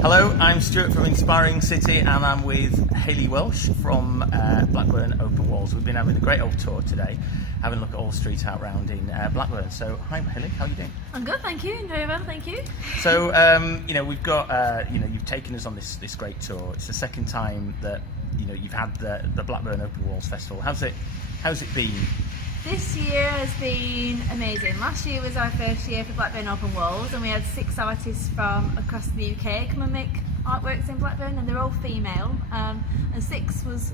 Hello, I'm Stuart from Inspiring City and I'm with Hayley Welsh from Blackburn Open Walls. We've been having a great old tour today, having a look at all the street art round in Blackburn. So, hi Hayley, how are you doing? I'm good, thank you. Very well, thank you. So, we've got, you've taken us on this great tour. It's the second time that, you've had the Blackburn Open Walls Festival. How's it been? This year has been amazing. Last year was our first year for Blackburn Open Walls, and we had 6 artists from across the UK come and make artworks in Blackburn, and they're all female. And 6 was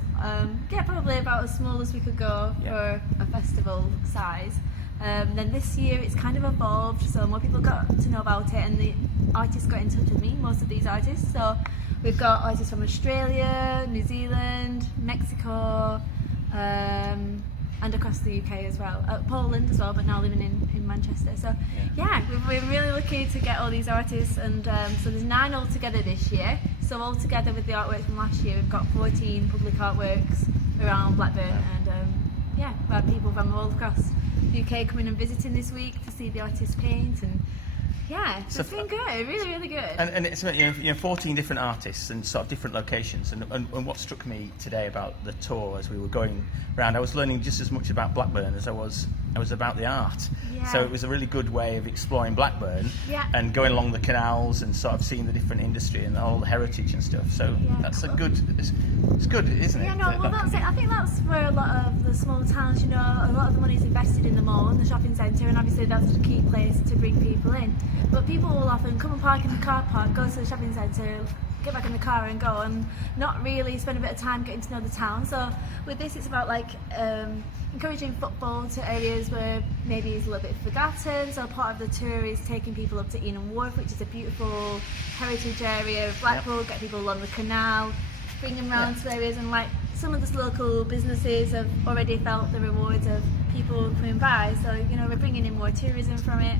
probably about as small as we could go for a festival size. Then this year it's kind of evolved, so more people got to know about it, and the artists got in touch with me, most of these artists. So we've got artists from Australia, New Zealand, Mexico, and across the UK as well, Poland as well, but now living in Manchester. So we're really lucky to get all these artists, and so there's 9 altogether this year. So all together with the artworks from last year, we've got 14 public artworks around Blackburn, and we've had people from all across the UK coming and visiting this week to see the artists paint, and so it's been good, really good. And it's 14 different artists and sort of different locations. And what struck me today about the tour as we were going around, I was learning just as much about Blackburn as I was about the art. Yeah. So it was a really good way of exploring Blackburn and going along the canals and sort of seeing the different industry and all the heritage and stuff. So that's a good. It's good, isn't it? Yeah, no, well that's it. I think that's where a lot of the small towns, a lot of the money is invested in the mall and the shopping centre, and obviously that's the key place to bring people in. But people will often come and park in the car park, go to the shopping centre, get back in the car and go, and not really spend a bit of time getting to know the town. So with this, it's about encouraging football to areas where maybe it's a little bit forgotten. So part of the tour is taking people up to Enham Wharf, which is a beautiful heritage area of Blackpool, get people along the canal, bring them around to areas, and some of the local businesses have already felt the rewards of people coming by. So we're bringing in more tourism from it,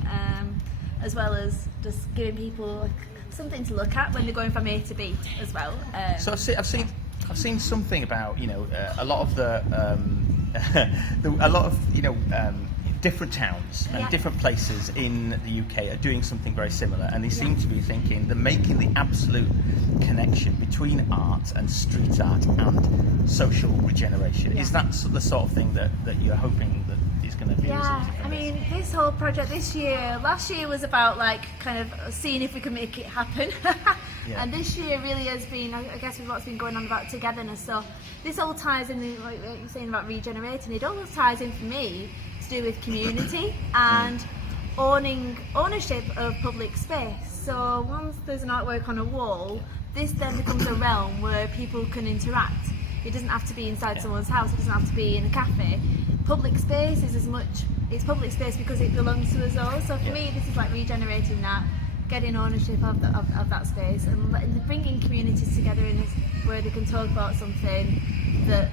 as well as just giving people something to look at when they're going from A to B as well. So I've seen something about a lot of different towns and different places in the UK are doing something very similar, and they seem to be thinking they're making the absolute connection between art and street art and social regeneration. Is that the sort of thing that you're hoping that is going to be resulting from this? This whole project last year was about kind of seeing if we could make it happen. And this year really has been, I guess, with what's been going on about togetherness. So this all ties in, like you're saying about regenerating, it all ties in for me to do with community and ownership of public space. So once there's an artwork on a wall, this then becomes a realm where people can interact. It doesn't have to be inside someone's house, it doesn't have to be in a cafe. Public space is it's public space because it belongs to us all. So for me, this is like regenerating that, getting ownership of that space, and bringing communities together in this where they can talk about something that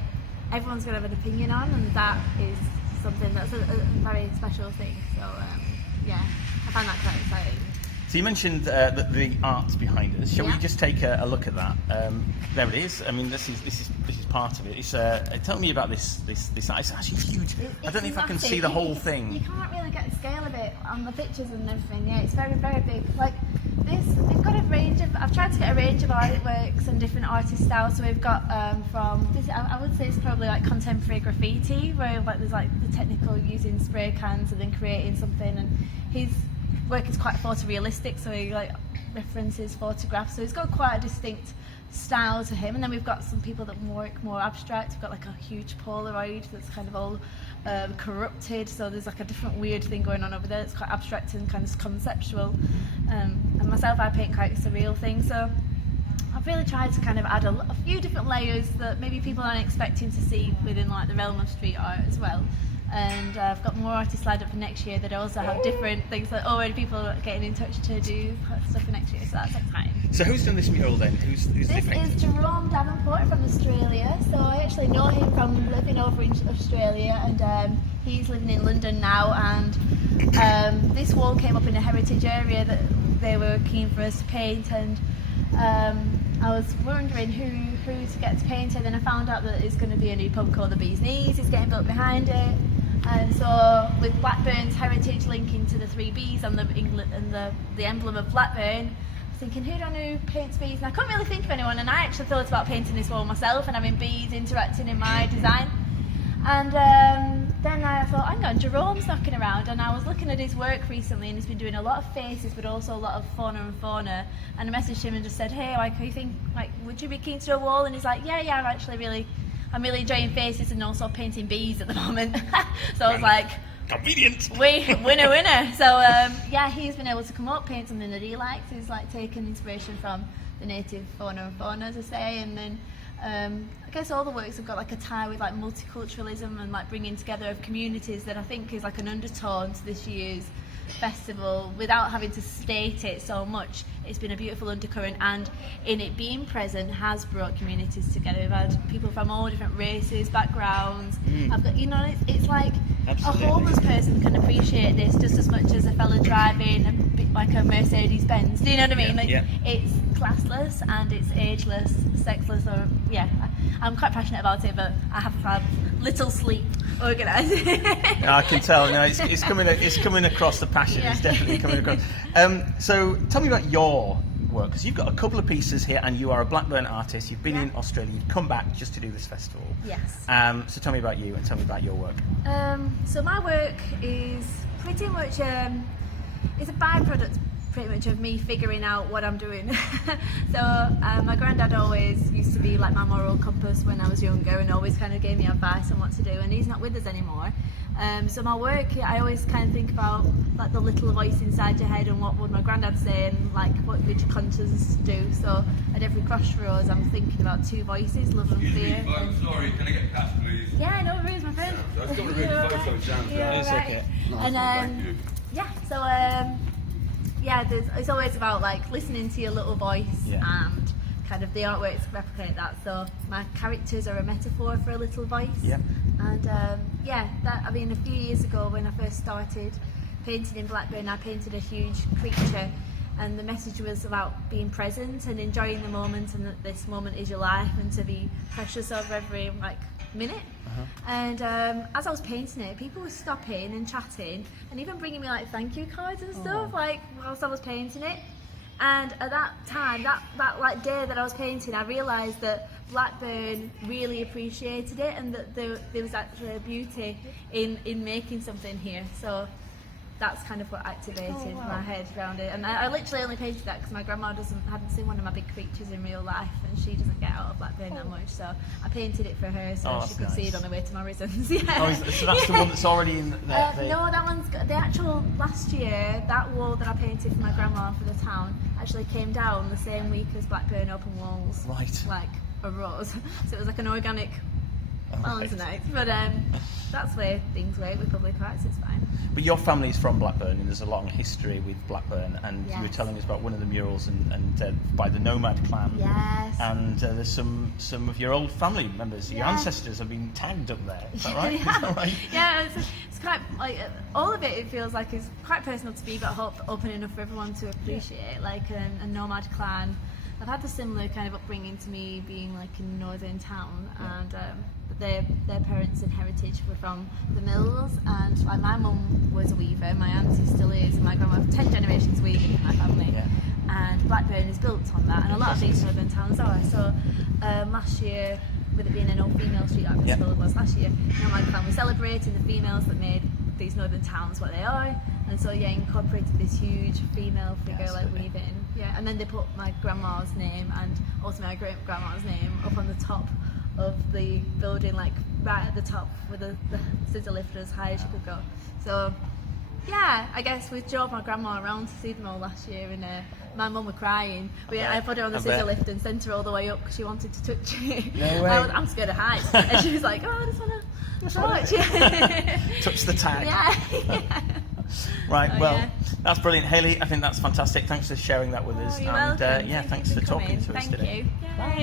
everyone's going to have an opinion on, and that is something that's a very special thing. So I find that quite exciting. So you mentioned the art behind us. Shall we just take a look at that? There it is. I mean, this is part of it. It's tell me about this art. It's actually huge. I don't know if I can see the whole thing. You can't really get the scale of it on the pictures and everything. Yeah, it's very, very big. Like this, we've got a range of. I've tried to get a range of artworks and different artist styles. So we've got from this. I would say it's probably like contemporary graffiti, where there's the technical using spray cans and then creating something. And his work is quite photorealistic, so he references photographs. So he's got quite a distinct style to him. And then we've got some people that work more abstract. We've got a huge Polaroid that's kind of all corrupted, so there's a different weird thing going on over there. It's quite abstract and kind of conceptual. And myself, I paint quite surreal things, so I've really tried to kind of add a few different layers that maybe people aren't expecting to see within the realm of street art as well. And I've got more artists lined up for next year that also have different things that already people are getting in touch to do stuff for next year, so that's exciting. So who's done this mural then? Who's This is Jerome Davenport from Australia. So I actually know him from living over in Australia, and he's living in London now, and this wall came up in a heritage area that they were keen for us to paint, and I was wondering who to get to paint it, and I found out that it's going to be a new pub called the Bee's Knees. It's getting built behind it. And so with Blackburn's heritage linking to the 3 Bs and the emblem of Blackburn, thinking, who do I know paints bees? And I couldn't really think of anyone, and I actually thought about painting this wall myself and having bees interacting in my design. And then I thought, hang on, Jerome's knocking around, and I was looking at his work recently, and he's been doing a lot of faces, but also a lot of fauna. And I messaged him and just said, hey, like, who you think, like, would you be keen to do a wall? And he's like, yeah, I'm really enjoying faces and also painting bees at the moment. So I was like, convenient. Winner. So yeah, he's been able to come up, paint something that he likes. He's like taken inspiration from the native fauna, as I say, and then I guess all the works have got like a tie with like multiculturalism and like bringing together of communities that I think is like an undertone to this year's festival without having to state it so much. It's been a beautiful undercurrent, and in it being present has brought communities together. We've had people from all different races, backgrounds. I've got, it's like Absolutely. a homeless person can appreciate this just as much as a fella driving like a Mercedes Benz. Do you know what I mean? It's classless and it's ageless, sexless. Or I'm quite passionate about it, but I have had little sleep organising. I can tell. No, it's coming across. The passion is definitely coming across. So tell me about your work, because you've got a couple of pieces here, and you are a Blackburn artist. You've been in Australia. You've come back just to do this festival. Yes. So tell me about you and tell me about your work. So my work is pretty much it's a byproduct pretty much of me figuring out what I'm doing. So my granddad always used to be like my moral compass when I was younger, and always kind of gave me advice on what to do, and he's not with us anymore. So my work, I always kind of think about like the little voice inside your head and what would my granddad say, and like what did your conscience do. So at every crossroads I'm thinking about two voices, love and fear. I'm sorry, can I get past please? Yeah, no worries, my friend. I was going to really photo Sam. It's okay. And Thank you. it's always about like listening to your little voice and kind of the artworks replicate that. So my characters are a metaphor for a little voice. Yeah. And a few years ago when I first started painting in Blackburn, I painted a huge creature, and the message was about being present and enjoying the moment, and that this moment is your life, and to be precious of every minute. And as I was painting it, people were stopping and chatting and even bringing me like thank you cards and stuff whilst I was painting it. And at that time, that day that I was painting, I realised that Blackburn really appreciated it, and that there was actually a beauty in making something here. So that's kind of what activated my head around it. And I literally only painted that because my grandma hadn't seen one of my big creatures in real life, and she doesn't get out of Blackburn that much. So I painted it for her so she could see it on the way to my Risons. So that's the one that's already in there. No, that one's the actual last year. That wall that I painted for my grandma for the town actually came down the same week as Blackburn Open Walls. Right. Like a rose. So it was like an organic balance night. But that's where things work with public arts. It's fine. But your family's from Blackburn, and there's a long history with Blackburn, and you were telling us about one of the murals and by the Nomad clan. Yes. And there's some of your old family members, your ancestors have been tagged up there. Is that right? Is that right? Yeah, it's quite like all of it. It feels like it's quite personal to me, but I hope open enough for everyone to appreciate. Like a Nomad clan. I've had a similar kind of upbringing to me, being like in a northern town, and their parents and heritage were from the mills, and like my mum was a weaver, my auntie still is, and my grandma, 10 generations weaving in my family, and Blackburn is built on that, and a lot of these northern towns are. So last year, with it being an all-female street art festival, it was last year, my clan was celebrating the females that made these northern towns what they are, and so incorporated this huge female figure weaving, and then they put my grandma's name and also my great grandma's name up on the top of the building, like right at the top with the scissor lift as high as you could go. So I guess we drove my grandma around to see them all last year, and my mum was crying. I put her on the scissor lift and sent her all the way up because she wanted to touch it. No way. I'm scared of heights, and she was like, I just want to touch. Touch the tag. Yeah. Right, that's brilliant. Hayley, I think that's fantastic. Thanks for sharing that with us. You're welcome. Thanks for talking to us Thank today. you. Bye.